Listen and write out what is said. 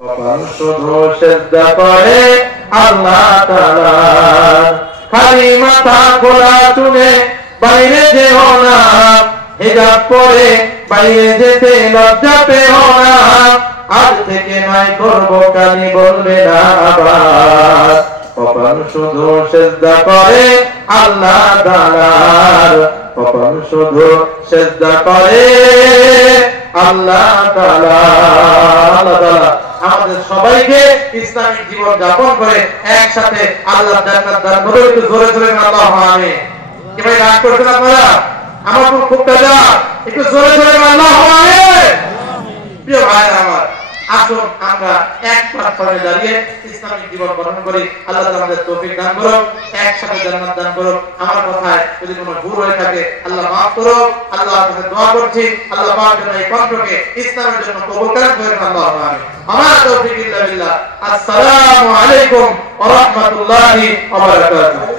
কপাল শুধু সিজদা করে আল্লাহ তাআলা, খালি মাথা খোলা চুলে বাইরে যেও না, হিজাব পরে বাইরে যেতে লজ্জা পেও না, আজ থেকে নয় করব কানি বলবে না আবার। কপাল শুধু সিজদা করে আল্লাহ তাআলার, কপাল শুধু সিজদা করে আল্লাহ তাআলা। আল্লাহ তাআলা আমাদের সবাইকে ইসলামিক জীবন যাপন করে একসাথে আল্লাহর জান্নাত দান করুন। একটু জোরে জোরে আল্লাহু আমিন। কি ভাই রাগ করছেন আপনারা? আমার খুব তাজা, একটু জোরে জোরে আল্লাহু আমিন। প্রিয় ভাইরা আমার, আসুন আমরা এক প্ল্যাটফর্মে দাঁড়িয়ে ইসলামিক জীবন গঠন করি। আল্লাহ তাআলা আমাদের তৌফিক দান করুন, একসাথে জান্নাত দান করুন। আমার কথায় যদি কোনো ভুল হয়ে থাকে আল্লাহ মাফ করুন। আল্লাহর কাছে দোয়া করছি, আল্লাহ পাক যেন এই কণ্ঠকে ইসলামের জন্য কবুল করেন। আল্লাহু আমিন। আমার তৌফিক ইল্লা বিল্লাহ। আসসালামু আলাইকুম ওয়া রাহমাতুল্লাহি ওয়া বারাকাতুহু।